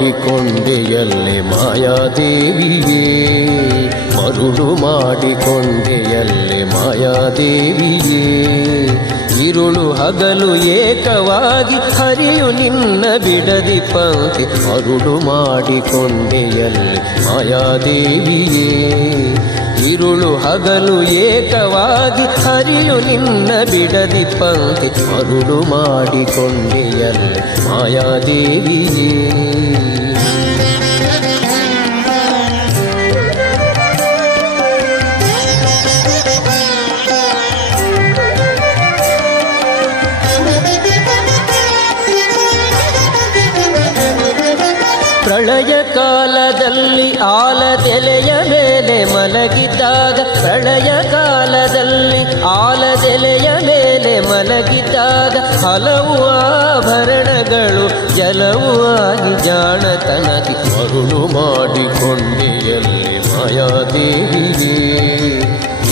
ಮಾಡಿಕೊಂಡೆಯಲ್ಲೇ ಮಾಯಾದೇವಿಯೇ, ಮರುಳು ಮಾಡಿಕೊಂಡೆಯಲ್ಲೇ ಮಾಯಾದೇವಿಯೇ. ಇರುಳು ಹಗಲು ಏಕವಾಗಿ ಹರಿಯು ನಿನ್ನ ಬಿಡದಿ ಪಂಕ್ತಿ, ಮರುಳು ಮಾಡಿಕೊಂಡೆಯಲ್ಲೇ ಮಾಯಾದೇವಿಯೇ. ಇರುಳು ಹಗಲು ಏಕವಾಗಿ ಹರಿಯು ನಿನ್ನ ಬಿಡದಿ ಪಂಕ್ತಿ, ಮರುಳು ಮಾಡಿಕೊಂಡೆಯಲ್ಲೇ ಮಾಯಾದೇವಿಯೇ. ಪ್ರಳಯ ಕಾಲದಲ್ಲಿ ಆಲದೆಲೆಯ ಮೇಲೆ ಮಲಗಿದ್ದಾಗ, ಪ್ರಳಯ ಕಾಲದಲ್ಲಿ ಆಲದೆಲೆಯ ಮೇಲೆ ಮಲಗಿದ್ದಾಗ, ಹಲವು ಆಭರಣಗಳು ಜಲವು ಆಗಿ ಜಾಣತನದಿ, ಮರುಳು ಮಾಡಿಕೊಂಡೆಯಲ್ಲೇ ಮಾಯಾದೇವಿಯೇ.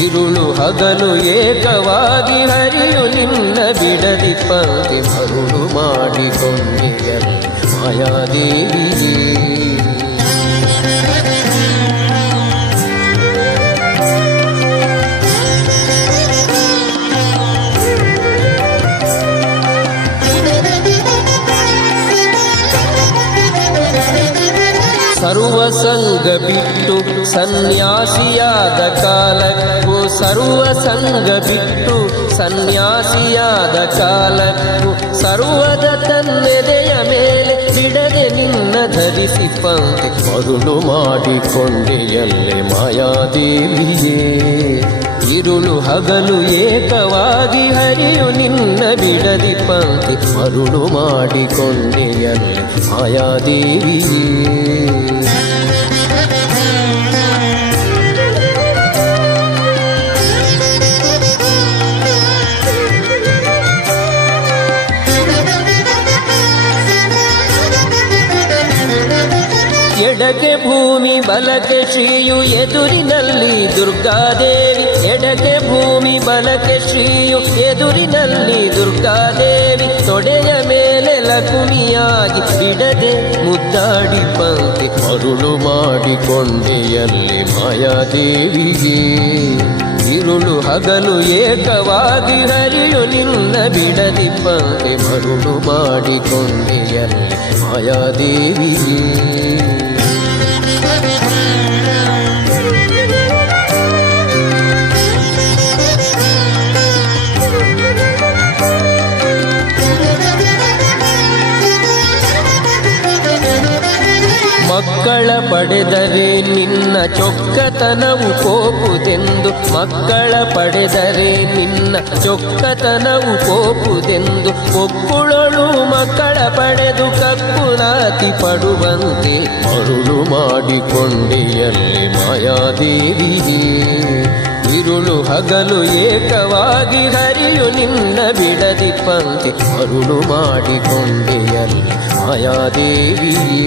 ಇರುಳು ಹಗಲು ಏಕವಾಗಿ ಹರಿಯು ನಿನ್ನ ಬಿಡದಿ ಪಂಕ್ತಿ, ಮರುಳು ಮಾಡಿಕೊಂಡೆಯಲ್ಲೇ ಮಾಯಾದೇವಿಯೇ. ಸರ್ವಸಂಗ ಬಿಟ್ಟು ಸನ್ಯಾಸಿಯಾದ ಕಾಲಕ್ಕೂ, ಸರ್ವಸಂಗ ಬಿಟ್ಟು ಸನ್ಯಾಸಿಯಾದ ಕಾಲಕ್ಕೂ, ಸರ್ವದ ತನ್ನೆದೆಯ ಮೇಲೆ ಬಿಡದೆ ನಿನ್ನ ಧರಿಸಿ ಪಂಕ್ತಿ, ಮರುಳು ಮಾಡಿಕೊಂಡೆಯಲ್ಲೇ ಮಾಯಾದೇವಿಯೇ. ಇರುಳು ಹಗಲು ಏಕವಾಗಿ ಹರಿಯು ನಿನ್ನ ಬಿಡದಿ ಪಂಕ್ತಿ, ಮರುಳು ಮಾಡಿಕೊಂಡೆಯಲ್ಲೇ ಮಾಯಾದೇವಿಯೇ. ಎಡಕ್ಕೆ ಭೂಮಿ ಬಲಕ್ಕೆ ಶ್ರೀಯು ಎದುರಿನಲ್ಲಿ ದುರ್ಗಾದೇವಿ, ಎಡಕ್ಕೆ ಭೂಮಿ ಬಲಕ್ಕೆ ಶ್ರೀಯು ಎದುರಿನಲ್ಲಿ ದುರ್ಗಾದೇವಿ. ತೊಡೆಯ ಮೇಲೆ ಲಕುಮಿಯಾಗಿ ಬಿಡದೆ ಮುದ್ದಾಡಿ ಪಂಕ್ತಿ, ಮರುಳು ಮಾಡಿಕೊಂಡೆಯಲ್ಲೇ ಮಾಯಾದೇವಿಯೇ. ಇರುಳು ಹಗಲು ಏಕವಾಗಿ ಹರಿಯು ನಿನ್ನ ಬಿಡದಿ ಪಂಕ್ತಿ, ಮರುಳು ಮಾಡಿಕೊಂಡೆಯಲ್ಲೇ ಮಾಯಾದೇವಿಯೇ. ಮಕ್ಕಳ ಪಡೆದರೆ ನಿನ್ನ ಚೊಕ್ಕತನವು ಕೋಪುದೆಂದು, ಮಕ್ಕಳ ಪಡೆದರೆ ನಿನ್ನ ಚೊಕ್ಕತನವು ಕೋಪುದೆಂದು, ಒಕ್ಕುಳಳು ಮಕ್ಕಳ ಪಡೆದು ಕಕ್ಕುಲಾತಿ ಪಡುವಂತೆ, ಮರುಳು ಮಾಡಿಕೊಂಡೆಯಲ್ಲೇ ಮಾಯಾದೇವಿಯೇ. ಇರುಳು ಹಗಲು ಏಕವಾಗಿ ಹರಿಯು ನಿನ್ನ ಬಿಡದಿ ಪಂಕ್ತಿ, ಮರುಳು ಮಾಡಿಕೊಂಡೆಯಲ್ಲೇ ಮಾಯಾದೇವಿಯೇ.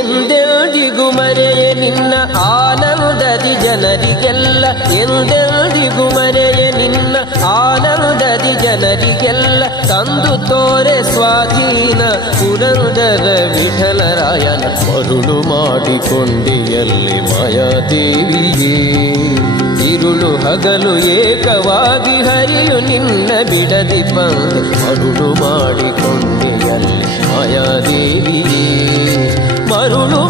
ಎಂದೆಂದಿಗೂ ಮರೆಯೆ ನಿನ್ನ ಆನಂದದಿ ಜನರಿಗೆಲ್ಲ, ಎಂದೆಂದಿಗೂ ಮರೆಯೆ ನಿನ್ನ ಆನಂದದಿ ಜನರಿಗೆಲ್ಲ, ತಂದು ತೋರೆ ಸ್ವಾಧೀನ ಪುರಂದರ ವಿಠಲರಾಯನ, ಮರುಳು ಮಾಡಿಕೊಂಡೆಯಲ್ಲೇ ಮಾಯಾದೇವಿಯೇ. ಇರುಳು ಹಗಲು ಏಕವಾಗಿ ಹರಿಯು ನಿನ್ನ ಬಿಡದಿ ಪಂಕ್ತಿ, ಮರುಳು ಮಾಡಿಕೊಂಡೆಯಲ್ಲೇ ಮಾಯಾದೇವಿಯೇ. ಮರುಳು